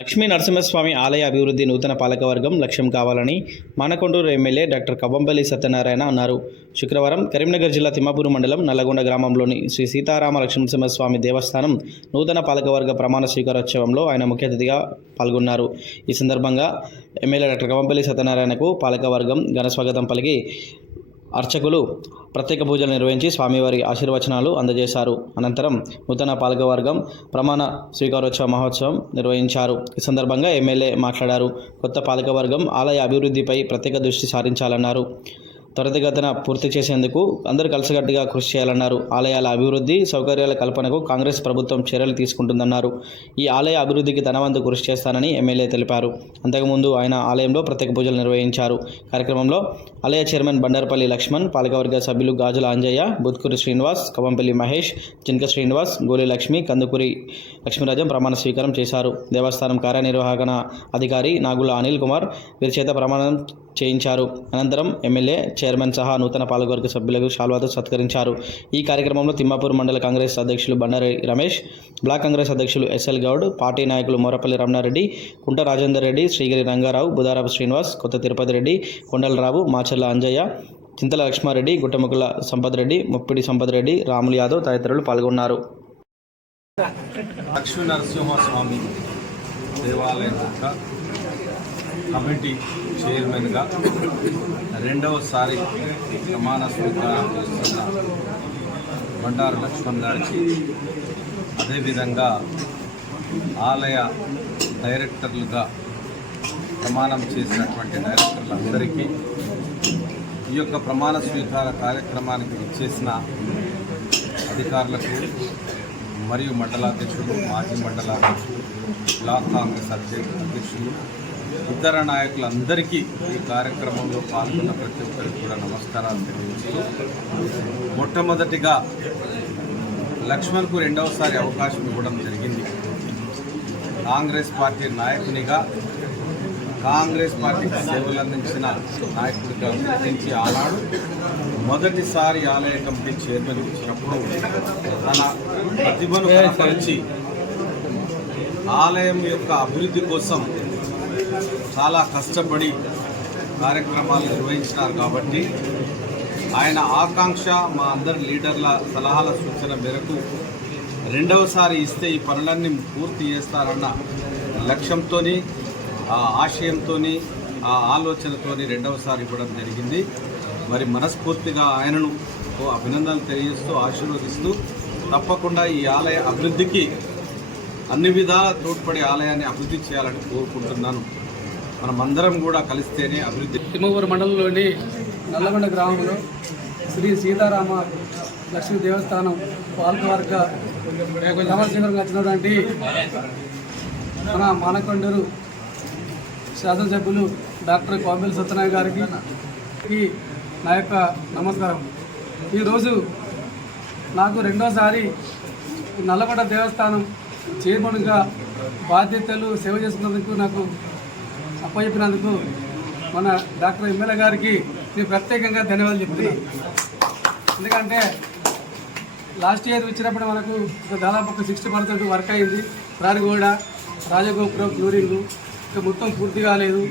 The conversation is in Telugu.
లక్ష్మీ నరసింహస్వామి ఆలయ అభివృద్ధి నూతన పాలకవర్గం లక్ష్యం కావాలని మానకొండూరు ఎమ్మెల్యే డాక్టర్ కవ్వంపల్లి సత్యనారాయణ అన్నారు. శుక్రవారం కరీంనగర్ జిల్లా తిమ్మాపూర్ మండలం నల్లగొండ గ్రామంలోని శ్రీ సీతారామ లక్ష్మీనరసింహస్వామి దేవస్థానం నూతన పాలకవర్గ ప్రమాణ స్వీకారోత్సవంలో ఆయన ముఖ్య అతిథిగా పాల్గొన్నారు. ఈ సందర్భంగా ఎమ్మెల్యే డాక్టర్ కవ్వంపల్లి సత్యనారాయణకు పాలకవర్గం ఘనస్వాగతం పలికి అర్చకులు ప్రత్యేక పూజలు నిర్వహించి స్వామివారి ఆశీర్వచనాలు అందజేశారు. అనంతరం నూతన పాలకవర్గం ప్రమాణ స్వీకారోత్సవ మహోత్సవం నిర్వహించారు. ఈ సందర్భంగా ఎమ్మెల్యే మాట్లాడారు. కొత్త పాలకవర్గం ఆలయ అభివృద్ధిపై ప్రత్యేక దృష్టి సారించాలన్నారు. త్వరితగతిన పూర్తి చేసేందుకు అందరూ కలిసికట్టుగా కృషి చేయాలన్నారు. ఆలయాల అభివృద్ధి సౌకర్యాల కల్పనకు కాంగ్రెస్ ప్రభుత్వం చర్యలు తీసుకుంటుందన్నారు. ఈ ఆలయ అభివృద్ధికి తన వంతు కృషి చేస్తానని ఎమ్మెల్యే తెలిపారు. అంతకుముందు ఆయన ఆలయంలో ప్రత్యేక పూజలు నిర్వహించారు. కార్యక్రమంలో ఆలయ చైర్మన్ బండారపల్లి లక్ష్మణ్, పాలకవర్గ సభ్యులు గాజుల అంజయ్య, బుత్కూరి శ్రీనివాస్, కవ్వంపల్లి మహేష్, జింక శ్రీనివాస్, గోలి లక్ష్మి, కందుకూరి లక్ష్మీరాజం ప్రమాణ స్వీకారం చేశారు. దేవస్థానం కార్యనిర్వహణ అధికారి నాగుల అనిల్ కుమార్ వీరి చేత ప్రమాణం చేయించారు. అనంతరం ఎమ్మెల్యే చైర్మన్ సహా నూతన పాలకవర్గ సభ్యులకు శాల్వాతో సత్కరించారు. ఈ కార్యక్రమంలో తిమ్మాపూర్ మండల కాంగ్రెస్ అధ్యక్షులు బండారి రమేష్, బ్లాక్ కాంగ్రెస్ అధ్యక్షులు ఎస్ఎల్ గౌడ్, పార్టీ నాయకులు మోరపల్లి రమణారెడ్డి, కుంట రాజేందర్ రెడ్డి, శ్రీగిరి రంగారావు, బుధారపు శ్రీనివాస్, కొత్త తిరుపతి రెడ్డి, కొండలరావు, మాచర్ల అంజయ్య, చింతల లక్ష్మారెడ్డి, గుట్టముకుల సంపత్ రెడ్డి, ముప్పిడి సంపత్ రెడ్డి, రాములు యాదవ్ తదితరులు పాల్గొన్నారు. లక్ష్మీ నరసింహస్వామి దేవాలయం యొక్క కమిటీ చైర్మన్గా రెండవసారి ప్రమాణ స్వీకారం చేస్తున్న బండారు లక్ష్మణ్ గారికి, అదేవిధంగా ఆలయ డైరెక్టర్లుగా ప్రమాణం చేసినటువంటి డైరెక్టర్లందరికీ, ఈ యొక్క ప్రమాణ స్వీకార కార్యక్రమానికి ఇచ్చేసిన అధికారులకు మరియు మండలాధ్యక్షులు, మాజీ మండలాధ్యక్షులు, బ్లాక్ కాంగ్రెస్ అధ్యక్షులు, ఇతర నాయకులందరికీ ఈ కార్యక్రమంలో పాల్గొన్న ప్రతి ఒక్కరికి కూడా నమస్కారాలు తెలియజేస్తూ, మొట్టమొదటిగా లక్ష్మణ్కు రెండవసారి అవకాశం ఇవ్వడం జరిగింది. కాంగ్రెస్ పార్టీ నాయకునిగా, కాంగ్రెస్ పార్టీకి సేవలు అందించిన నాయకుడిగా గుర్తించి ఆనాడు మొదటిసారి ఆలయ కమిటీ చైర్మన్ ఇచ్చినప్పుడు తన ప్రతిభను కనపరిచి ఆలయం యొక్క అభివృద్ధి కోసం చాలా కష్టపడి కార్యక్రమాలు నిర్వహించినారు. కాబట్టి ఆయన ఆకాంక్ష, మా అందరి లీడర్ల సలహాల సూచన మేరకు రెండవసారి ఇస్తే ఈ పనులన్నీ పూర్తి చేస్తారన్న లక్ష్యంతో, ఆశయంతో, ఆలోచనతో రెండవసారి ఇవ్వడం జరిగింది. మరి మనస్ఫూర్తిగా ఆయనను అభినందనలు తెలియజేస్తూ, ఆశీర్వదిస్తూ, తప్పకుండా ఈ ఆలయ అభివృద్ధికి అన్ని విధాల తోడ్పడి ఆలయాన్ని అభివృద్ధి చేయాలని కోరుకుంటున్నాను. మనమందరం కూడా కలిస్తేనే అభివృద్ధి. తిమ్మపూర్ మండలంలోని నల్లగొండ గ్రామంలో శ్రీ సీతారామ లక్ష్మీ దేవస్థానం పాలకవర్గ ప్రమాణస్వీకారంగా వచ్చినటువంటి మన మానకొండూరు శాసనసభ్యులు డాక్టర్ కవ్వంపల్లి సత్యనారాయణ గారికి నా యొక్క నమస్కారం. ఈరోజు నాకు రెండోసారి నల్లగొండ దేవస్థానం చైర్మన్గా బాధ్యతలు సేవ చేసుకున్నందుకు, నాకు అప్పచెప్పినందుకు మన డాక్టర్ ఎమ్మెల్యే గారికి నేను ప్రత్యేకంగా ధన్యవాదాలు చెప్తున్నాను. ఎందుకంటే లాస్ట్ ఇయర్ ఇచ్చినప్పుడు మనకు దాదాపు ఒక 60% వర్క్ అయింది. రారిగోడ, రాజగోపురం, ఫ్లోరింగ్ ఇంకా మొత్తం పూర్తి కాలేదు.